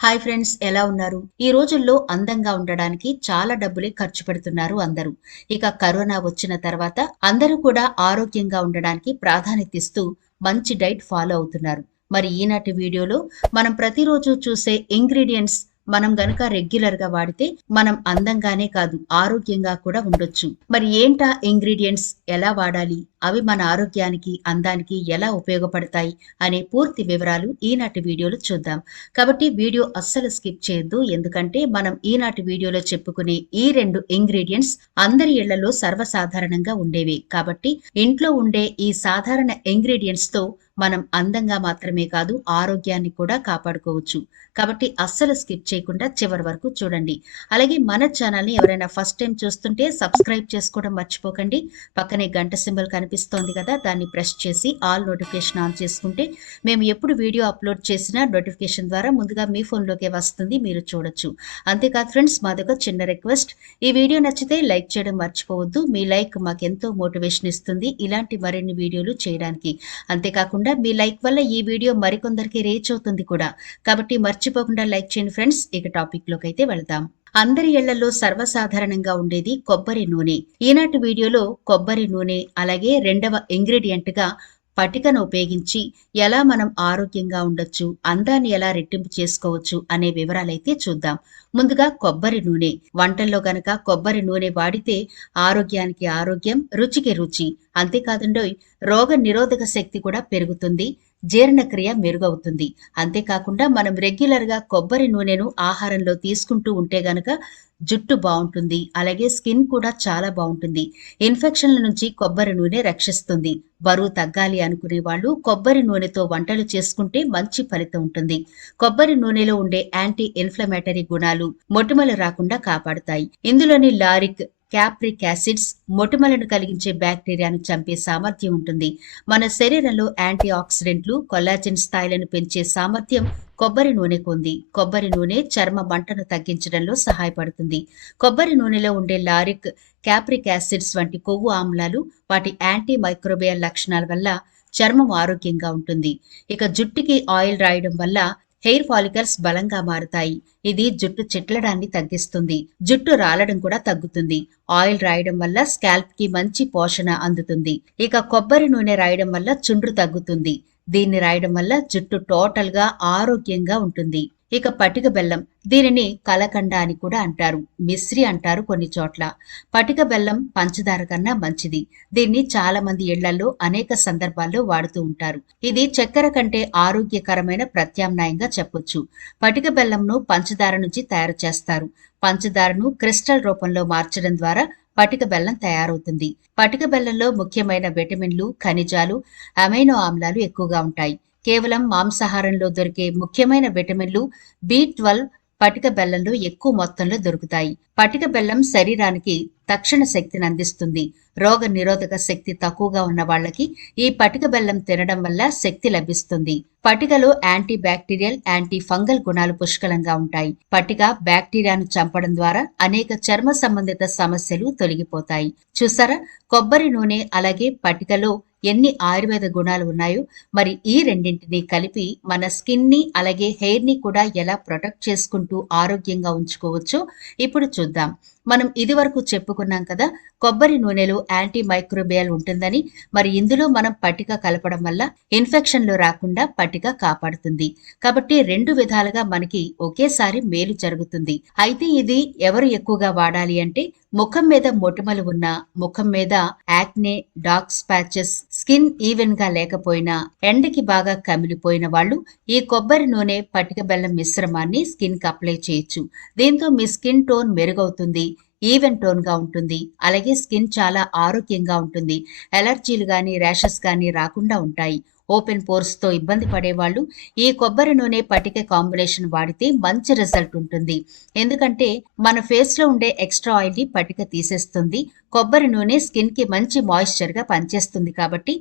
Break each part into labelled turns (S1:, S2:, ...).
S1: Hi friends ఎలా ఉన్నారు? ఈ రోజుల్లో అందంగా ఉండడానికి చాలా డబ్బులే ఖర్చు పెడుతున్నారు అందరూ. ఇక కరోనా వచ్చిన తర్వాత అందరూ కూడా ఆరోగ్యంగా ఉండడానికి ప్రాధాన్యత ఇస్తూ మంచి డైట్ ఫాలో అవుతున్నారు. మరి ఈనాటి వీడియోలో మనం ప్రతిరోజు చూసే ఇంగ్రీడియంట్స్ మనం గనక రెగ్యులర్గా వాడితే మనం అందంగానే కాదు ఆరోగ్యంగా కూడా ఉండొచ్చు. మరి ఏంటా ఇంగ్రీడియంట్స్ ఎలా వాడాలి? అవి మన ఆరోగ్యానికి అందానికి ఎలా ఉపయోగపడతాయి? అనే పూర్తి వివరాలు ఈనాటి వీడియోలో చూద్దాం. కాబట్టి వీడియో అస్సలు స్కిప్ చేయొద్దు. ఎందుకంటే మనం ఈనాటి వీడియోలో చెప్పుకునే ఈ రెండు ఇంగ్రీడియంట్స్ అందరి ఇళ్ళలో సర్వసాధారణంగా ఉండేవి. కాబట్టి ఇంట్లో ఉండే ఈ సాధారణ ఇంగ్రీడియంట్స్తో మనం అందంగా మాత్రమే కాదు ఆరోగ్యాన్ని కూడా కాపాడుకోవచ్చు. కాబట్టి అస్సలు స్కిప్ చేయకుండా చివరి వరకు చూడండి. అలాగే మన ఛానల్ని ఎవరైనా ఫస్ట్ టైం చూస్తుంటే సబ్స్క్రైబ్ చేసుకోవడం మర్చిపోకండి. పక్కనే గంట సింబల్ కనిపిస్తోంది కదా దాన్ని ప్రెస్ చేసి ఆల్ నోటిఫికేషన్ ఆన్ చేసుకుంటే మేము ఎప్పుడు వీడియో అప్లోడ్ చేసినా నోటిఫికేషన్ ద్వారా ముందుగా మీ ఫోన్లోకే వస్తుంది మీరు చూడొచ్చు. అంతేకాదు ఫ్రెండ్స్ మాదొక చిన్న రిక్వెస్ట్. ఈ వీడియో నచ్చితే లైక్ చేయడం మర్చిపోవద్దు. మీ లైక్ మాకెంతో మోటివేషన్ ఇస్తుంది ఇలాంటి మరిన్ని వీడియోలు చేయడానికి. అంతేకాకుండా మీ లైక్ వల్ల ఈ వీడియో మరికొందరికి రీచ్ అవుతుంది కూడా. కాబట్టి మర్చిపోకుండా లైక్ చేయండి ఫ్రెండ్స్. ఇక టాపిక్లోకి అయితే వెళ్దాం. అందరి ఇళ్ళలో సర్వసాధారణంగా ఉండేది కొబ్బరి నూనె. ఈనాటి వీడియోలో కొబ్బరి నూనె అలాగే రెండవ ఇంగ్రీడియంట్గా పటికను ఉపయోగించి ఎలా మనం ఆరోగ్యంగా ఉండొచ్చు అందాన్ని ఎలా రెట్టింపు చేసుకోవచ్చు అనే వివరాలైతే చూద్దాం. ముందుగా కొబ్బరి నూనె. వంటల్లో గనక కొబ్బరి నూనె వాడితే ఆరోగ్యానికి ఆరోగ్యం రుచికి రుచి. అంతేకాదండోయ్ రోగ నిరోధక శక్తి కూడా పెరుగుతుంది. జీర్ణక్రియ మెరుగవుతుంది. అంతేకాకుండా మనం రెగ్యులర్గా కొబ్బరి నూనెను ఆహారంలో తీసుకుంటూ ఉంటే గనక జుట్టు బాగుంటుంది. అలాగే స్కిన్ కూడా చాలా బాగుంటుంది. ఇన్ఫెక్షన్ల నుంచి కొబ్బరి నూనె రక్షిస్తుంది. బరువు తగ్గాలి అనుకునే వాళ్ళు కొబ్బరి నూనెతో వంటలు చేసుకుంటే మంచి ఫలితం ఉంటుంది. కొబ్బరి నూనెలో ఉండే యాంటీ ఇన్ఫ్లమేటరీ గుణాలు మొటిమలు రాకుండా కాపాడుతాయి. ఇందులోని లారిక్ క్యాప్రిక్ యాసిడ్స్ మొటిమలను కలిగించే బ్యాక్టీరియాను చంపే సామర్థ్యం ఉంటుంది. మన శరీరంలో యాంటీ ఆక్సిడెంట్లు కొల్లాజిన్ స్థాయిలను పెంచే సామర్థ్యం కొబ్బరి నూనెకు ఉంది కొబ్బరి నూనె చర్మ మంటను తగ్గించడంలో సహాయపడుతుంది. కొబ్బరి నూనెలో ఉండే లారిక్ క్యాప్రిక్ యాసిడ్స్ వంటి కొవ్వు ఆమ్లాలు వాటి యాంటీ మైక్రోబియల్ లక్షణాల వల్ల చర్మం ఆరోగ్యంగా ఉంటుంది. ఇక జుట్టుకి ఆయిల్ రాయడం వల్ల హెయిర్ ఫాలికల్స్ బలంగా మారుతాయి. ఇది జుట్టు చిట్లడాన్ని తగ్గిస్తుంది. జుట్టు రాలడం కూడా తగ్గుతుంది. ఆయిల్ రాయడం వల్ల స్కాల్ప్కి మంచి పోషణ అందుతుంది. ఇక కొబ్బరి నూనె రాయడం వల్ల చుండ్రు తగ్గుతుంది. దీన్ని రాయడం వల్ల జుట్టు టోటల్గా ఆరోగ్యంగా ఉంటుంది. ఇక పటిక బెల్లం దీనిని కలకండ అని కూడా అంటారు. మిశ్రి అంటారు కొన్ని చోట్ల. పటిక బెల్లం పంచదార కన్నా మంచిది. దీన్ని చాలా మంది ఇళ్ళలో అనేక సందర్భాల్లో వాడుతూ ఉంటారు. ఇది చక్కెర కంటే ఆరోగ్యకరమైన ప్రత్యామ్నాయంగా చెప్పొచ్చు. పటిక బెల్లంను పంచదార నుంచి తయారు చేస్తారు. పంచదారను క్రిస్టల్ రూపంలో మార్చడం ద్వారా పటిక బెల్లం తయారవుతుంది. పటిక బెల్లంలో ముఖ్యమైన విటమిన్లు ఖనిజాలు అమైనో ఆమ్లాలు ఎక్కువగా ఉంటాయి. కేవలం మాంసాహారంలో దొరికే ముఖ్యమైన విటమిన్లు బి ట్వెల్వ్ పటిక బెల్లంలో ఎక్కువ మొత్తంలో దొరుకుతాయి. పటిక బెల్లం శరీరానికి తక్షణ శక్తిని అందిస్తుంది. రోగ నిరోధక శక్తి తక్కువగా ఉన్న వాళ్ళకి ఈ పటిక బెల్లం తినడం వల్ల శక్తి లభిస్తుంది. పటికలో యాంటీ బ్యాక్టీరియల్ యాంటీ ఫంగల్ గుణాలు పుష్కలంగా ఉంటాయి. పటిక బ్యాక్టీరియాను చంపడం ద్వారా అనేక చర్మ సంబంధిత సమస్యలు తొలగిపోతాయి. చూసారా? కొబ్బరి నూనె అలాగే పటికలో ఎన్ని ఆయుర్వేద గుణాలు ఉన్నాయో మరి ఈ రెండింటిని కలిపి మన స్కిన్ని అలాగే హెయిర్ని కూడా ఎలా ప్రొటెక్ట్ చేసుకుంటూ ఆరోగ్యంగా ఉంచుకోవచ్చో ఇప్పుడు చూద్దాం. మనం ఇదివరకు చెప్పుకున్నాం కదా కొబ్బరి నూనెలో యాంటీ మైక్రోబియల్ ఉంటుందని మరి ఇందులో మనం పట్టిక కలపడం వల్ల ఇన్ఫెక్షన్లు రాకుండా పట్టిక కాపాడుతుంది. కాబట్టి రెండు విధాలుగా మనకి ఒకేసారి మేలు జరుగుతుంది. అయితే ఇది ఎవరు ఎక్కువగా వాడాలి అంటే ముఖం మీద మొటిమలు ఉన్న ముఖం మీద యాక్నే డార్క్ స్పాచెస్ స్కిన్ ఈవెన్గా లేకపోయినా ఎండకి బాగా కమిలిపోయిన వాళ్ళు ఈ కొబ్బరి నూనె పటిక బెల్లం మిశ్రమాన్ని స్కిన్కి అప్లై చేయొచ్చు. దీంతో మీ స్కిన్ టోన్ మెరుగవుతుంది ఈవెన్ టోన్గా ఉంటుంది. అలాగే స్కిన్ చాలా ఆరోగ్యంగా ఉంటుంది. ఎలర్జీలు కానీ ర్యాషెస్ కానీ రాకుండా ఉంటాయి. ఓపెన్ పోర్స్తో ఇబ్బంది పడేవాళ్ళు ఈ కొబ్బరి నూనె పటిక కాంబినేషన్ వాడితే మంచి రిజల్ట్ ఉంటుంది. ఎందుకంటే మన ఫేస్లో ఉండే ఎక్స్ట్రా ఆయిల్ని పటిక తీసేస్తుంది. కొబ్బరి నూనె స్కిన్కి మంచి మాయిశ్చర్గా పనిచేస్తుంది కాబట్టి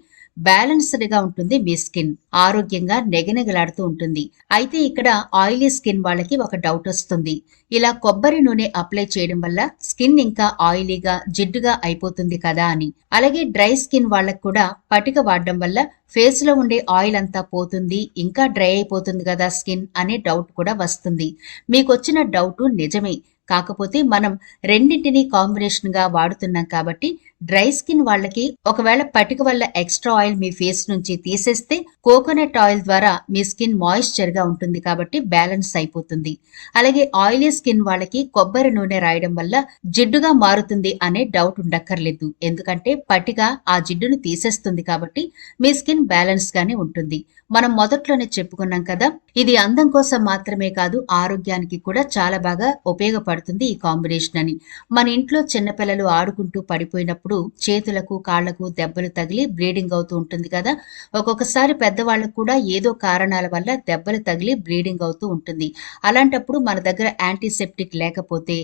S1: బ్యాలెన్స్డ్గా ఉంటుంది మీ స్కిన్. ఆరోగ్యంగా నెగనెగలాడుతూ ఉంటుంది. అయితే ఇక్కడ ఆయిలీ స్కిన్ వాళ్ళకి ఒక డౌట్ వస్తుంది. ఇలా కొబ్బరి నూనె అప్లై చేయడం వల్ల స్కిన్ ఇంకా ఆయిలీగా జిడ్డుగా అయిపోతుంది కదా అని. అలాగే డ్రై స్కిన్ వాళ్ళకు కూడా పటిక వాడడం వల్ల ఫేస్లో ఉండే ఆయిల్ అంతా పోతుంది ఇంకా డ్రై అయిపోతుంది కదా స్కిన్ అనే డౌట్ కూడా వస్తుంది. మీకు వచ్చిన డౌట్ నిజమే. కాకపోతే మనం రెండింటిని కాంబినేషన్గా వాడుతున్నాం కాబట్టి డ్రై స్కిన్ వాళ్ళకి ఒకవేళ పటిక వల్ల ఎక్స్ట్రా ఆయిల్ మీ ఫేస్ నుంచి తీసేస్తే కోకోనట్ ఆయిల్ ద్వారా మీ స్కిన్ మాయిశ్చర్గా ఉంటుంది కాబట్టి బ్యాలెన్స్ అయిపోతుంది. అలాగే ఆయిలీ స్కిన్ వాళ్ళకి కొబ్బరి నూనె రాయడం వల్ల జిడ్డుగా మారుతుంది అనే డౌట్ ఉండక్కర్లేదు. ఎందుకంటే పటిక ఆ జిడ్డును తీసేస్తుంది కాబట్టి మీ స్కిన్ బ్యాలెన్స్ గానే ఉంటుంది. మనం మొదట్లోనే చెప్పుకున్నాం కదా ఇది అందం కోసం మాత్రమే కాదు ఆరోగ్యానికి కూడా చాలా బాగా ఉపయోగపడుతుంది ఈ కాంబినేషన్ అని. మన ఇంట్లో చిన్నపిల్లలు ఆడుకుంటూ పడిపోయినప్పుడు చేతులకు కాళ్ళకు దెబ్బలు తగిలి బ్లీడింగ్ అవుతూ ఉంటుంది కదా. ఒక్కొక్కసారి పెద్దవాళ్ళకు కూడా ఏదో కారణాల వల్ల దెబ్బలు తగిలి బ్లీడింగ్ అవుతూ ఉంటుంది. అలాంటప్పుడు మన దగ్గర యాంటీసెప్టిక్ లేకపోతే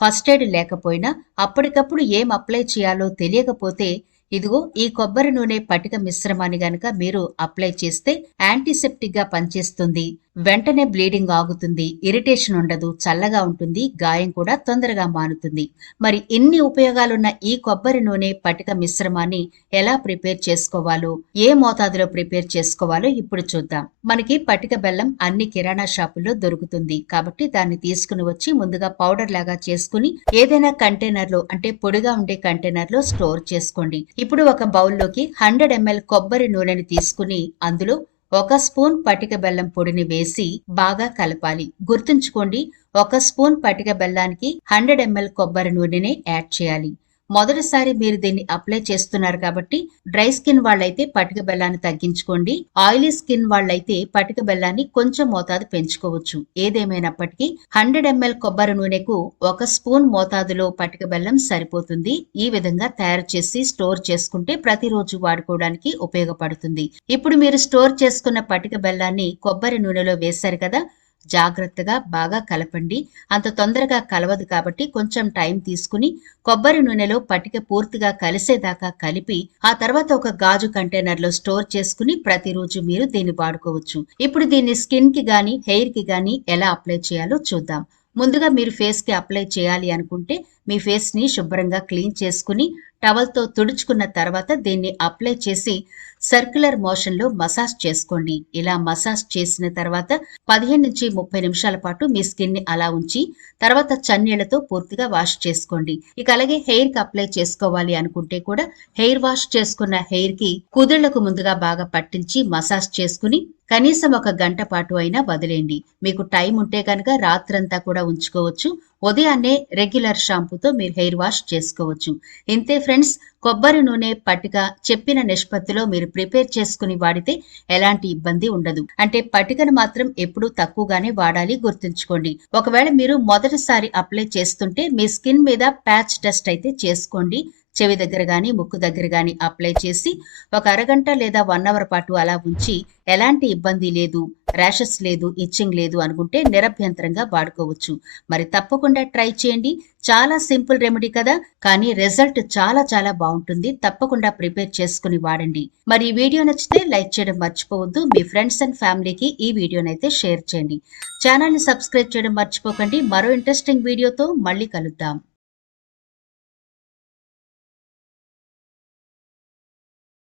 S1: ఫస్ట్ ఎయిడ్ లేకపోయినా అప్పటికప్పుడు ఏం అప్లై చేయాలో తెలియకపోతే ఇదిగో ఈ కొబ్బరి నూనె పటిక మిశ్రమాన్ని గనక మీరు అప్లై చేస్తే యాంటీసెప్టిక్గా పనిచేస్తుంది. వెంటనే బ్లీడింగ్ ఆగుతుంది ఇరిటేషన్ ఉండదు చల్లగా ఉంటుంది గాయం కూడా తొందరగా మానుతుంది. మరి ఇన్ని ఉపయోగాలున్న ఈ కొబ్బరి నూనె పటిక మిశ్రమాన్ని ఎలా ప్రిపేర్ చేసుకోవాలో ఏ మోతాదులో ప్రిపేర్ చేసుకోవాలో ఇప్పుడు చూద్దాం. మనకి పటిక బెల్లం అన్ని కిరాణా షాపుల్లో దొరుకుతుంది. కాబట్టి దాన్ని తీసుకుని వచ్చి ముందుగా పౌడర్ లాగా చేసుకుని ఏదైనా కంటైనర్లో అంటే పొడిగా ఉండే కంటైనర్లో స్టోర్ చేసుకోండి. ఇప్పుడు ఒక బౌల్లోకి హండ్రెడ్ ఎంఎల్ కొబ్బరి నూనెని తీసుకుని అందులో ఒక స్పూన్ పటిక బెల్లం పొడిని వేసి బాగా కలపాలి. గుర్తుంచుకోండి ఒక స్పూన్ పటిక బెల్లానికి హండ్రెడ్ ఎంఎల్ కొబ్బరి నూనెని యాడ్ చేయాలి. మొదటిసారి మీరు దీన్ని అప్లై చేస్తున్నారు కాబట్టి డ్రై స్కిన్ వాళ్ళైతే పటిక బెల్లాన్ని తగ్గించుకోండి. ఆయిలీ స్కిన్ వాళ్ళైతే పటిక బెల్లాన్ని కొంచెం మోతాదు పెంచుకోవచ్చు. ఏదేమైనప్పటికీ హండ్రెడ్ ఎంఎల్ కొబ్బరి నూనెకు ఒక స్పూన్ మోతాదులో పటిక బెల్లం సరిపోతుంది. ఈ విధంగా తయారు చేసి స్టోర్ చేసుకుంటే ప్రతిరోజు వాడుకోవడానికి ఉపయోగపడుతుంది. ఇప్పుడు మీరు స్టోర్ చేసుకున్న పటిక బెల్లాన్ని కొబ్బరి నూనెలో వేశారు కదా జాగ్రత్తగా బాగా కలపండి. అంత తొందరగా కలవదు కాబట్టి కొంచెం టైం తీసుకుని కొబ్బరి నూనెలో పటిక పూర్తిగా కలిసేదాకా కలిపి ఆ తర్వాత ఒక గాజు కంటైనర్లో స్టోర్ చేసుకుని ప్రతిరోజు మీరు దీన్ని వాడుకోవచ్చు. ఇప్పుడు దీన్ని స్కిన్కి గాని హెయిర్కి గాని ఎలా అప్లై చేయాలో చూద్దాం. ముందుగా మీరు ఫేస్కి అప్లై చేయాలి అనుకుంటే మీ ఫేస్ని శుభ్రంగా క్లీన్ చేసుకుని టవల్తో తుడుచుకున్న తర్వాత దీన్ని అప్లై చేసి సర్క్యులర్ మోషన్లో మసాజ్ చేసుకోండి. ఇలా మసాజ్ చేసిన తర్వాత పదిహేను నుంచి ముప్పై నిమిషాల పాటు మీ స్కిన్ని అలా ఉంచి తర్వాత చన్నీళ్ళతో పూర్తిగా వాష్ చేసుకోండి. ఇక అలాగే హెయిర్కి అప్లై చేసుకోవాలి అనుకుంటే కూడా హెయిర్ వాష్ చేసుకున్న హెయిర్కి కుదుళ్ళకు ముందుగా బాగా పట్టించి మసాజ్ చేసుకుని కనీసం ఒక గంట పాటు అయినా వదిలేండి మీకు టైం ఉంటే కనుక రాత్రంతా కూడా ఉంచుకోవచ్చు. ఉదయాన్నే రెగ్యులర్ షాంపూతో మీరు హెయిర్ వాష్ చేసుకోవచ్చు. ఇంతే ఫ్రెండ్స్ కొబ్బరి నూనె పటిక చెప్పిన నిష్పత్తిలో మీరు ప్రిపేర్ చేసుకుని వాడితే ఎలాంటి ఇబ్బంది ఉండదు. అంటే పటికను మాత్రం ఎప్పుడూ తక్కువగానే వాడాలి గుర్తుంచుకోండి. ఒకవేళ మీరు మొదటిసారి అప్లై చేస్తుంటే మీ స్కిన్ మీద ప్యాచ్ టెస్ట్ అయితే చేసుకోండి. చెవి దగ్గర కానీ ముక్కు దగ్గర కానీ అప్లై చేసి ఒక అరగంట లేదా వన్ అవర్ పాటు అలా ఉంచి ఎలాంటి ఇబ్బంది లేదు ర్యాషెస్ లేదు ఇచ్చింగ్ లేదు అనుకుంటే నిరభ్యంతరంగా వాడుకోవచ్చు. మరి తప్పకుండా ట్రై చేయండి. చాలా సింపుల్ రెమెడీ కదా కానీ రిజల్ట్ చాలా చాలా బాగుంటుంది. తప్పకుండా ప్రిపేర్ చేసుకుని వాడండి. మరి ఈ వీడియో నచ్చితే లైక్ చేయడం మర్చిపోవద్దు. మీ ఫ్రెండ్స్ అండ్ ఫ్యామిలీకి ఈ వీడియోనైతే షేర్ చేయండి. ఛానల్ని సబ్స్క్రైబ్ చేయడం మర్చిపోకండి. మరో ఇంట్రెస్టింగ్ వీడియోతో మళ్ళీ కలుద్దాం.